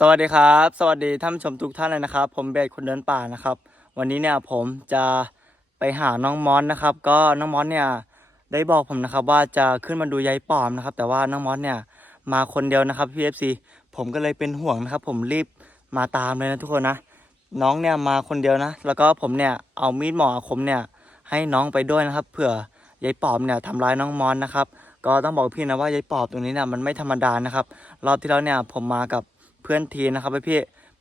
สวัสดีครับ สวัสดีท่านชมทุกท่านเลยนะครับ ผมเบสคนเดินป่านะครับ วันนี้เนี่ยผมจะไปหาน้องมอสนะครับ ก็น้องมอสเนี่ยได้บอกผมนะครับ ว่าจะขึ้นมาดูยายปอมนะครับ แต่ว่าน้องมอสเนี่ยมาคนเดียวนะครับพี่เอฟซีผมก็เลยเป็นห่วงนะครับ ผมรีบมาตามเลยนะทุกคนนะน้องเนี่ยมาคนเดียวนะ แล้วก็ผมเนี่ยเอามีดหมออาคมเนี่ยให้น้องไปด้วยนะครับเผื่อยายปอมเนี่ยทำร้ายน้องมอสนะครับ ก็ต้องบอกพี่นะว่ายายปอบตรงนี้เนี่ยมันไม่ธรรมดานะครับรอบที่แล้วเนี่ยผมมากับ เพื่อนทีนะครับพี่พี่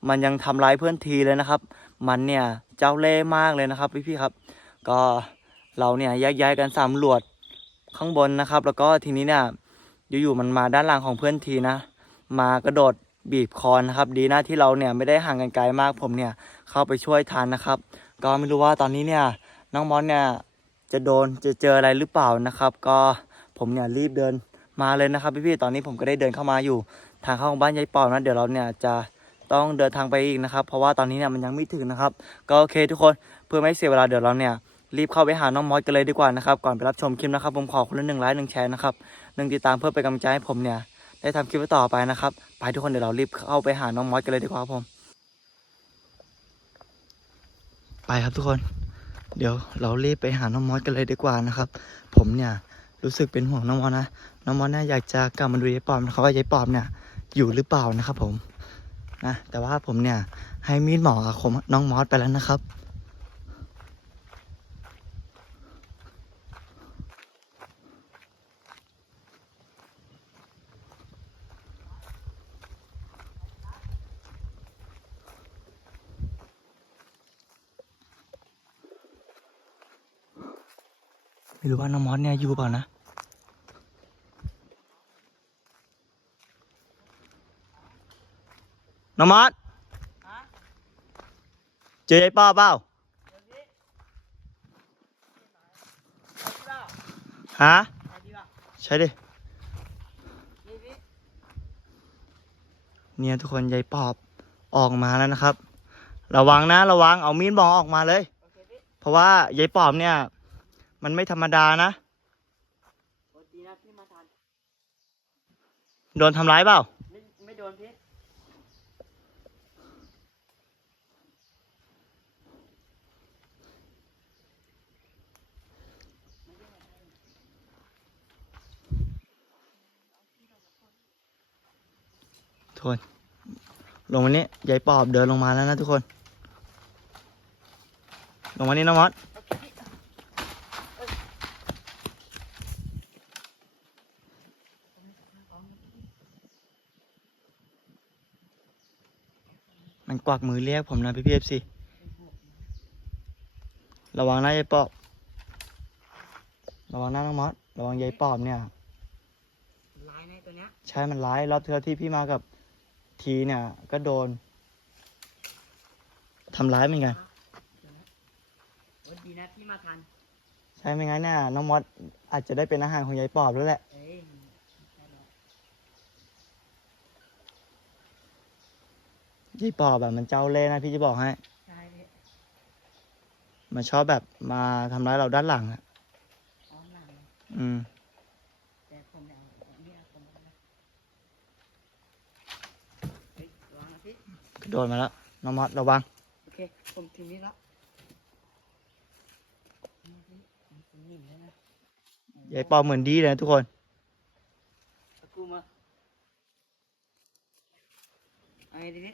มันยังทำร้ายเพื่อนทีเลยนะครับ มันเนี่ยเจ้าเล่ห์มากเลยนะครับพี่พี่ๆครับ ก็เราเนี่ยแยกย้ายกันสำรวจข้างบนนะครับ แล้วก็ทีนี้เนี่ยอยู่ๆมันมาด้านหลังของเพื่อนทีนะ มากระโดดบีบคอนะครับ ดีนะที่เราเนี่ยไม่ได้ห่างกันไกลมากผมเนี่ยเข้าไปช่วยทันนะครับ ก็ไม่รู้ว่าตอนนี้เนี่ยน้องมอสเนี่ยจะโดนจะเจออะไรหรือเปล่านะครับ ก็ผมเนี่ยรีบเดินมาเลยนะครับพี่ๆตอนนี้ผมก็ได้เดินเข้ามาอยู่ ทางเข้าของบ้านยายปอบนะเดี๋ยวเราเนี่ยจะต้องเดินทางไปอีกนะครับ เพราะว่าตอนนี้เนี่ยมันยังไม่ถึงนะครับ ก็โอเคทุกคนเพื่อไม่เสียเวลาเดี๋ยวเราเนี่ยรีบเข้าไปหาน้องมอสกันเลยดีกว่านะครับก่อนไปรับชมคลิปนะครับผมขอคนละหนึ่งไลค์หนึ่งแชร์นะครับหนึ่งติดตามเพื่อเป็นกำลังใจให้ผมเนี่ยได้ทำคลิปต่อไปนะครับไปทุกคนเดี๋ยวเรารีบเข้าไปหาน้องมอสกันเลยดีกว่าครับผม ไปครับทุกคน เดี๋ยวเรารีบไปหาน้องมอสกันเลยดีกว่านะครับ ผมเนี่ยรู้สึกเป็นห่วงน้องมอสนะน้องมอสเนี่ยอยากจะกลับมาดูยายปอมนะครับว่ายายปอมเนี่ย อยู่หรือเปล่านะครับผมนะแต่ว่าผมเนี่ยให้มีดหมออาคมน้องมอสไปแล้วนะครับ ไม่รู้ว่าน้องมอสเนี่ยอยู่เปล่านะ น้องมอสเจอยายป้อเปล่าฮะไปดีกว่าใช่ดินี่พี่เนี่ยทุกคนยายปอบออกมาแล้วนะครับ ระวังนะระวังเอามีดบองออกมาเลยโอเคพี่เพราะว่ายายปอบเนี่ย มันไม่ธรรมดานะโอ้ดีนะพี่มาทันโดนทำร้ายเปล่า ไม่ไม่โดนพี่ คน ลงมานี้ยายปอบเดินลงมาแล้วนะทุกคน ลงมานี่น้องมอสมันกวักมือเรียกผมนะพี่พีเอฟซีระวังนะยายปอบ ระวังนะน้องมอส ระวังยายปอบเนี่ยลายในตัวเนี้ย ใช่ มันร้าย รอบที่แล้วที่พี่มากับ ทีเนี่ย ก็โดนทำร้ายเหมือนกันเดี๋ยวนะโอ้ดีนะพี่มาทัน ใช่ไม่งั้นเนี่ยน้องมอสอาจจะได้เป็นอาหารของยายปอบแล้วแหละ เอ้ยได้แล้วยายปอบแบบมันเจ้าเล่ห์นะพี่จะบอกให้ ใช่พี่มันชอบแบบมาทำร้ายเราด้านหลังอะ อ้อมหลังเลยอืม แต่ผมจะเอาอันเนี่ยผมเอานะเฮ้ยระวังนะพี่ กระ โดดมาแล้วน้องมอสระวัง โอเค ผมถึงนี่แล้วนี่พี่ผมถึงนี่แล้วนะยายปอบเหมือนดีเลยนะทุกคนตะกูมาเอาไงดีพี่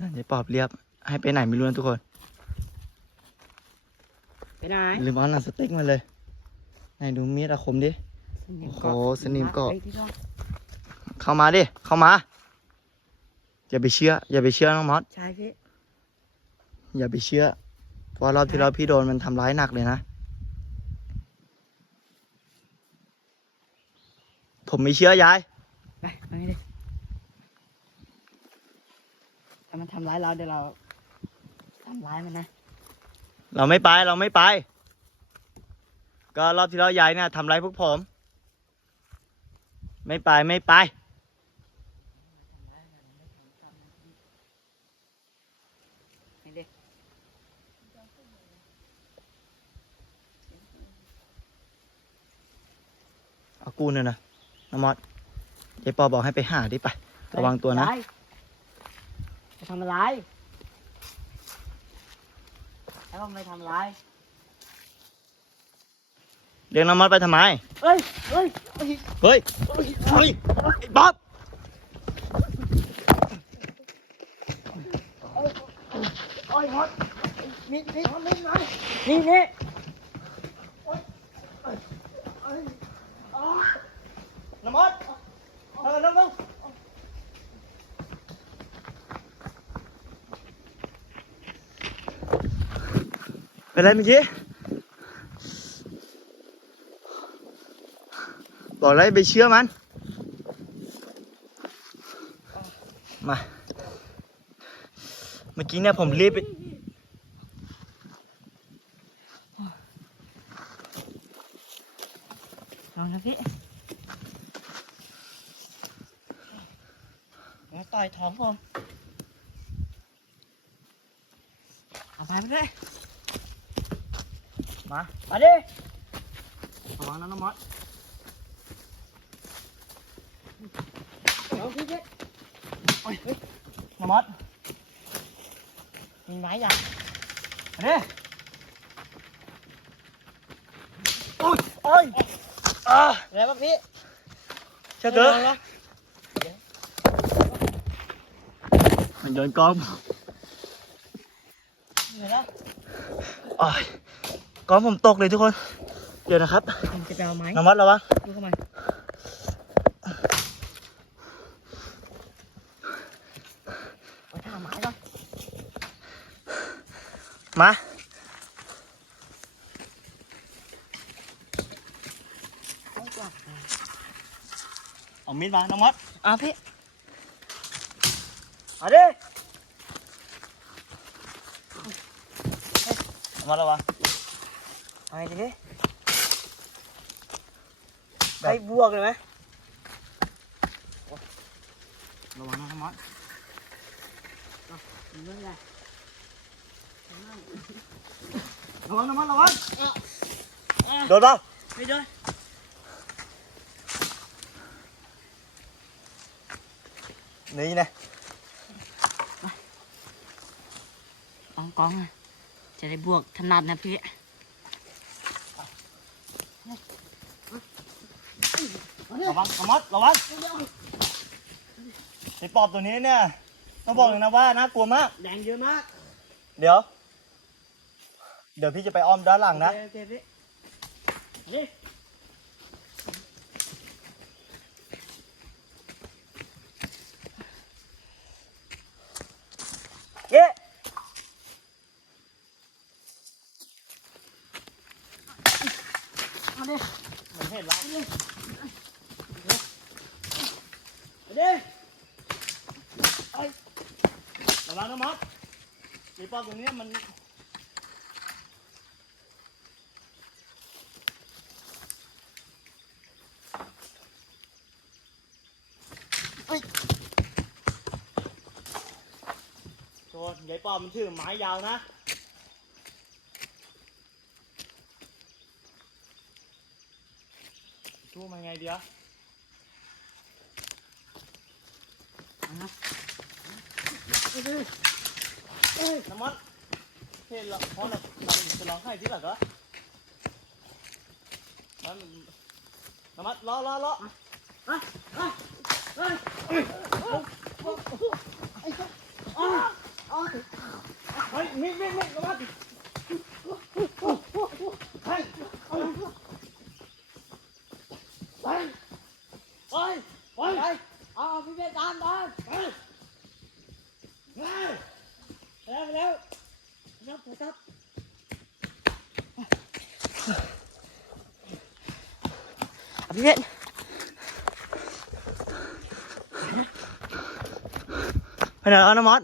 นั่นยายปอบเรียบ ให้ไปไหนไม่รู้นะทุกคน ไปไหนลืมเอาหนังสเต็กมาเลย ไหนดูมีดอาคมดิ โอ้โห สนิมเกาะไปที่ร่องเข้ามาดิ เข้ามา อย่าไปเชื่อ อย่าไปเชื่อน้องมอสใช่พี่ อย่าไปเชื่อทุราะว่ารอบที่แล้วพี่โดนมันทำร้ายหนักเลยนะ ผมไม่เชื่อยาย ไปไปดิถ้ามันทำร้ายเราเดี๋ยวเราทำร้ายมันนะ เราไม่ไป เราไม่ไป ก็รอบที่แล้วยายเนี่ยทำร้ายพวกผม ไม่ไป ไม่ไปไป เอากูเนี่ยนะน้ำมอดยายปอบอกให้ไปหาดิไประวังตัวนะยายจะทำอะไรแล้วก็ไม่ทำร้ายเรียกน้ำมอดไปทำไมเฮ้ยเฮ้ยเฮ้ยเฮ้ยเฮ้ยไอ้บ๊อบโอ้ยมดนี่นี่มดนี่ไหนนี่ น้ำมดเออน้ำน้ำเป็นไรเมื่อกี้บอกแล้วอย่าไปเชื่อมัน มา เมื่อกี้เนี่ยผมรีบไป ลองนะพี่ มาต่อยท้องผมเอาไปไปเลยมามาดิระวังนะน้ำมอดลองพี่พี่น้ำมอดมีไม้ยังมาดิโอ้ยโอ้ยอ่าแล้วป่ะพี่เชื่อเถอะ ลงนะ มัน โยนกล้องเดี๋ยวนะอ้ายกล้องผมตกเลยทุกคน เดี๋ยวนะครับผมจะไปเอาไม้น้ำมอดระวังดูเข้ามาเอาท่าไม้ก่อนมาเอาก่อนเอามีดมาน้ำมอดเอาพี่เอาดิน้ำมอดระวังเอาไปดิพี่ ไปบวกเลยไหมระวังนะน้ำม อดไม่เป็นไรระวังน้ำมอดระวังโดนเปล่าไม่ด้วยนี่นะกองกองอะจะได้บวกถนัดนะพี่ระวังน้ำมอดระวังไอ้ปอบตัวนี้เนี่ยต้องบอกเลยนะว่าน่ากลัวมาก แดงเยอะมาก เดี๋ยว เดี๋ยวพี่จะไปอ้อมด้านหลังนะโอเคโอเคพี่นี่เย้ มาดิ มันเห็นแล้ว มาดิ ระวัง นะมอสไอ้ปอบตัวนี้มันโจนยายปอบมันถือไม้ยาวนะชู้มันไงเดียวเอานะ น้ำมันเห็นหรอเพราะเราเราจะร้องไห้ที่หลังเหรอมันน้ำมันรอรอรอเฮ้ยมิดมิดมิดระวังเฮ้ยเฮ้ยเฮ้ยเฮ้ยเฮ้ยไปเอาพี่เบสตามตามเฮ้ยเฮ้ย แล้วแล้วน้องปูตับอภิเษนไปไหนแล้วน้ำมอส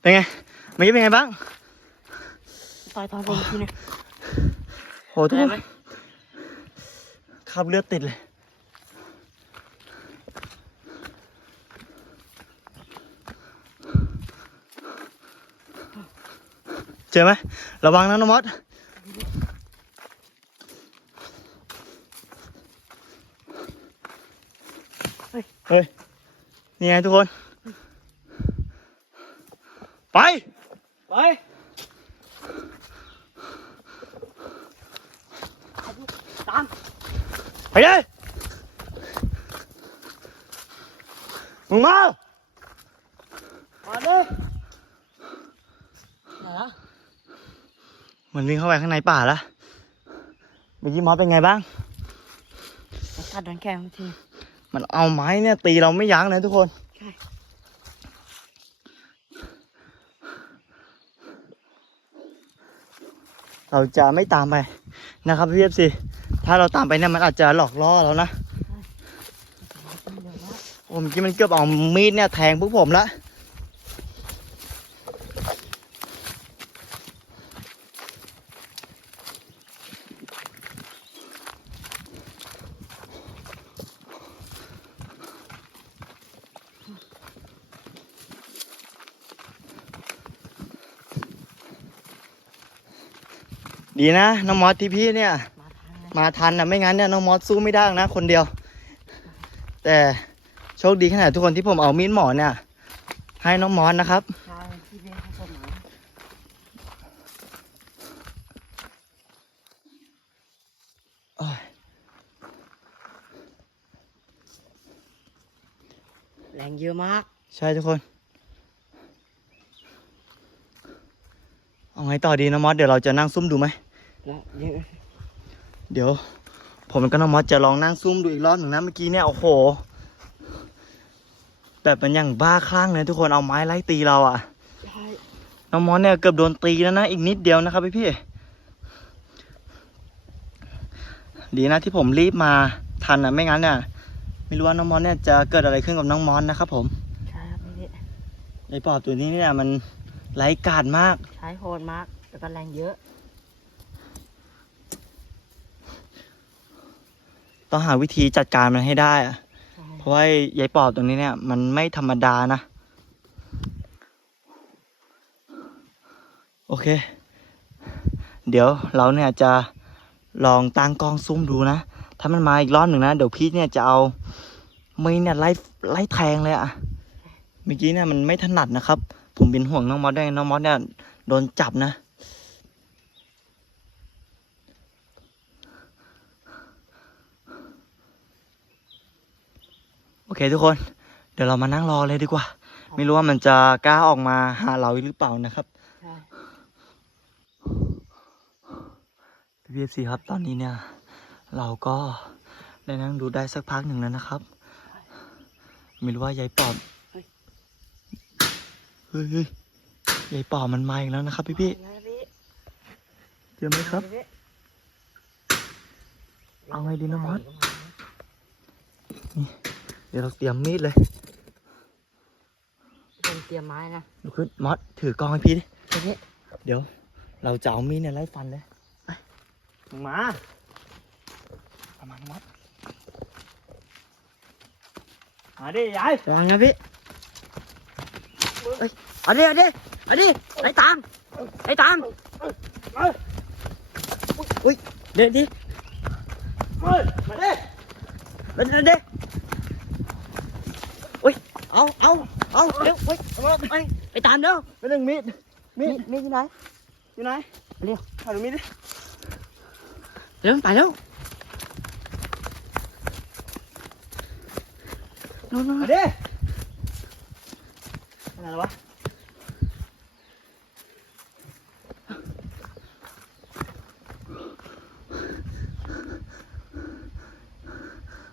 เป็นไงมันอกี้เป็นไงบ้างตายท้อนผมทีนึงโหทุกคนคาบเลือดติดเลย เจอไหมระวังนะน้องมอสเฮ้ย นี่ไงทุกคน ไป ไป ตาม ไปเลยมึงมา มาเลยไหนอะ เหมือนวิ่งเข้าไปข้างในป่าแล้วเมื่อกี้มอสเป็นไงบ้างกัดโดนแก้มทีมันเอาไม้เนี่ย ตีเราไม่ยั้งเลยทุกคน ใช่เราจะไม่ตามไปนะครับพี่เอฟซีถ้าเราตามไปเนี่ยมันอาจจะหลอกล่อเรานะ โอ้เมื่อกี้มันเกือบเอามีดเนี่ยแทงพวกผมละ ดีนะน้องมอสที่พี่เนี่ยมาทางไหนมาทันนะไม่งั้นเนี่ยน้องมอสสู้ไม่ได้หรอกนะ คนเดียว แต่โชคดีขนาดทุกคนที่ผมเอามีดหมอเนี่ย ให้น้องมอสนะครับใช่พี่เพชรเขาส่งมาโอ้ยแรงเยอะมาก ใช่ทุกคน เอาไงต่อดีน้องมอสเดี๋ยวเราจะนั่งซุ่มดูไหมแล้วเยอะเดี๋ยว ผมกับน้องมอสจะลองนั่งซุ่มดูอีกรอบหนึ่งนะเมื่อกี้เนี่ยโอ้โหแบบมันอย่างบ้าคลั่งเลยทุกคนเอาไม้ไล่ตีเราอะใช่น้องมอสเนี่ยเกือบโดนตีแล้วนะอีกนิดเดียวนะครับพี่พี่ดีนะที่ผมรีบมาทันนะไม่งั้นเนี่ยไม่รู้ว่าน้องมอสเนี่ยจะเกิดอะไรขึ้นกับน้องมอสนะครับผมใช่ครับพี่เพชรไอปอบตัวนี้เนี่ยมันไร้กาดมากใช้โหดมากแล้วก็แรงเยอะ ต้องหาวิธีจัดการมันให้ได้อะใช่เพราะว่าไอ้ยายปอบตัวนี้เนี่ย มันไม่ธรรมดานะ โอเค เดี๋ยวเราเนี่ยจะลองตั้งกล้องซูมดูนะ ถ้ามันมาอีกรอบหนึ่งนะ เดี๋ยวพี่เนี่ยจะเอาไม่เนี่ยไล่ไล่แทงเลยอะเมื่อกี้เนี่ยมันไม่ถนัดนะครับ ผมเป็นห่วงน้องมอสด้วยน้องมอสเนี่ยโดนจับนะ โอเคทุกคน เดี๋ยวเรามานั่งรอเลยดีกว่า ไม่รู้ว่ามันจะกล้าออกมาหาเราหรือเปล่านะครับใช่พี่เอฟซีครับตอนนี้เนี่ย เราก็ได้นั่งดูได้สักพักหนึ่งแล้วนะครับ ไม่รู้ว่ายายปอบเฮ้ยเฮ้ยยายปอบมันมาอีกแล้วนะครับ พี่พี่ไงพี่ๆเจอไหมครับพี่เอาไงดีนะมอส เดี๋ยวเราเตรียมมีดเลยเป็นเตรียมไม้นะลุกขึ้นมอสถือกล้องให้พี่ดิพี่เพชรเดี๋ยว เราจะเอามีดเนี่ยไล่ฟันเลยไปมึงมาประมาณมอสมาดิยายระวังนะพี่เอ้ยเอาดิเอาดิเอาดิไล่ตามไล่ตามอุ้ยเดินดิเฮ้ยมาดิเดินเดินดิอุ้ย เอาเอาเอาเร็วอุ้ยไปไปตามเร็วไปหนึ่งมีดมีมีที่ไหนอยู่ไหนเร็วถ่ายตรงมีดดิเร็วไปเร็วนู่นนู่นมาดิไปไหนแล้ววะ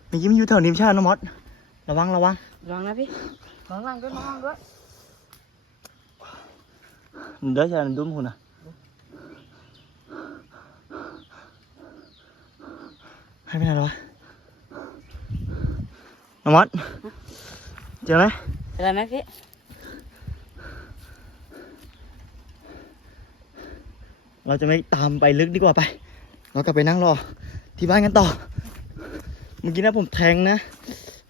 เมื่อกี้มันอยู่แถวนี้ไม่ใช่เหรอน้องมอสระวังระวัง ระวังนะพี่ระวังหลังด้วยระวังด้วยเดี๋ยวจะดุ้มคุณนะไปไหนแล้ววะน้องมอสเจอไหมเป็นไรไหมพี่เราจะไม่ตามไปลึกดีกว่าไป เรากลับไปนั่งรอ ที่บ้านกันต่อ เมื่อกี้นะผมแทงนะ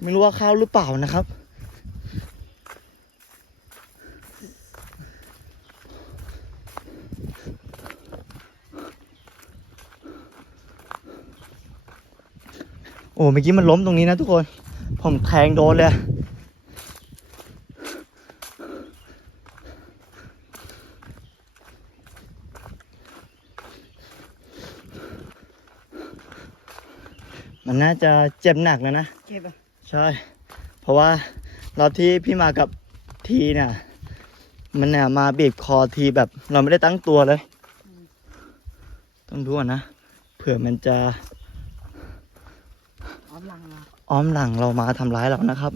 ไม่รู้ว่าข้าวหรือเปล่านะครับ โอ้เมื่อกี้มันล้มตรงนี้นะทุกคน ผมแทงโดนเลยมันน่าจะเจ็บหนักแล้วนะ เจ็บอะ ใช่ เพราะว่ารอบที่พี่มากับทีเนี่ย มันเนี่ยมาบีบคอทีแบบ เราไม่ได้ตั้งตัวเลย ต้องดูก่อนนะ เผื่อมันจะ อ้อมหลังเราอ้อมหลังเรามาทำร้ายเรานะครับ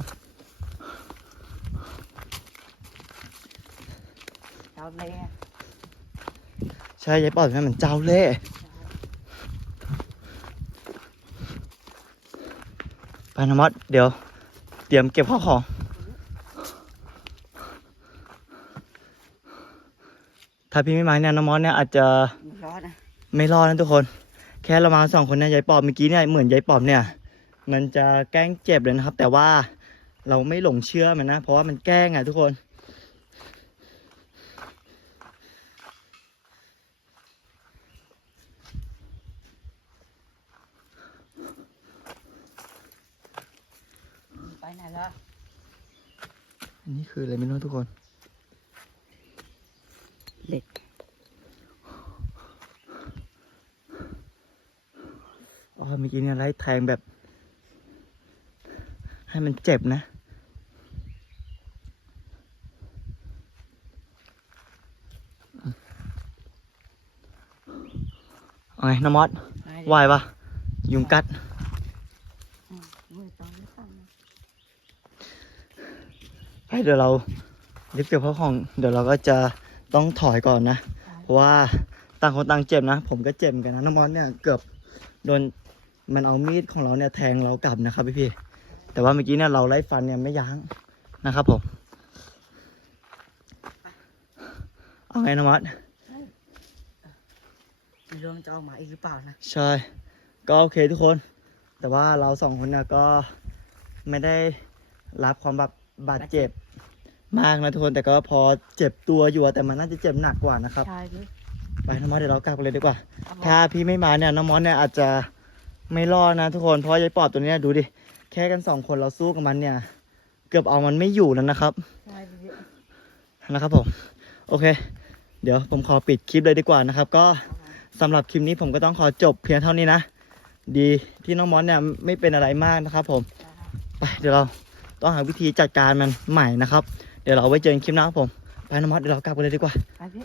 เจ้าเลยอะใช่ยายปอดแม่มันเจ้าเล่ห์ไป นะมอดเดี๋ยว เตรียมเก็บข้าวของถ้าพี่ไม่มาเนี่ยน้องมอสเนี่ยอาจจะมีร้อนนะไม่รอดนะทุกคน แค่เรามาสองคนเนี่ยยายปอบเมื่อกี้เนี่ยเหมือนยายปอบเนี่ย มันจะแกล้งเจ็บเลยนะครับ แต่ว่าเราไม่หลงเชื่อมันนะ เพราะว่ามันแกล้งอะทุกคน ไปไหนแล้วอันนี้คืออะไรไม่รู้ทุกคน เหล็ก อ๋อเมื่อกี้เนี่ยไล่แทงแบบ ให้มันเจ็บนะเอาไงน้ำมอสไหวปะยุงกัด มือตอนนี้สั่นนะ ไปเดี๋ยวเรารีบเก็บข้าวของ เดี๋ยวเราก็จะต้องถอยก่อนนะ เพราะว่าต่างคนต่างเจ็บนะ ผมก็เจ็บเหมือนกันนะน้ำมอสเนี่ยเกือบโดนมันเอามีดของเราเนี่ยแทงเรากลับนะครับพี่พี่ๆแต่ว่าเมื่อกี้เนี่ยเราไล่ฟันเนี่ยไม่ยั้งนะครับผม เอาไงน้ำมอสไม่รู้มันจะออกมาอีกหรือเปล่านะ ใช่ ก็โอเคทุกคน แต่ว่าเราสองคนเนี่ยก็ไม่ได้รับความบาด บาดเจ็บมากนะทุกคนแต่ก็พอเจ็บตัวอยู่อะแต่มันน่าจะเจ็บหนักกว่านะครับ ใช่พี่ ไปน้องมอสเดี๋ยวเรากลับกันเลยดีกว่า ครับผม ถ้าพี่ไม่มาเนี่ยน้องมอสเนี่ยอาจจะไม่รอดนะทุกคนเพราะยายปอบตัวเนี้ยดูดิแค่กันสองคนเราสู้กับมันเนี่ย เกือบเอามันไม่อยู่แล้วนะครับ ใช่พี่ นะครับผมโอเค เดี๋ยวผมขอปิดคลิปเลยดีกว่านะครับ ก็สำหรับคลิปนี้ผมก็ต้องขอจบเพียงเท่านี้นะ ดีที่น้องมอสเนี่ยไม่เป็นอะไรมากนะครับผมไปเดี๋ยวเรา ต้องหาวิธีจัดการมันใหม่นะครับ เดี๋ยวเราไว้เจอกันคลิปหน้าครับผม ไปน้ำมอสเดี๋ยวเรากลับกันเลยดีกว่า ไปพี่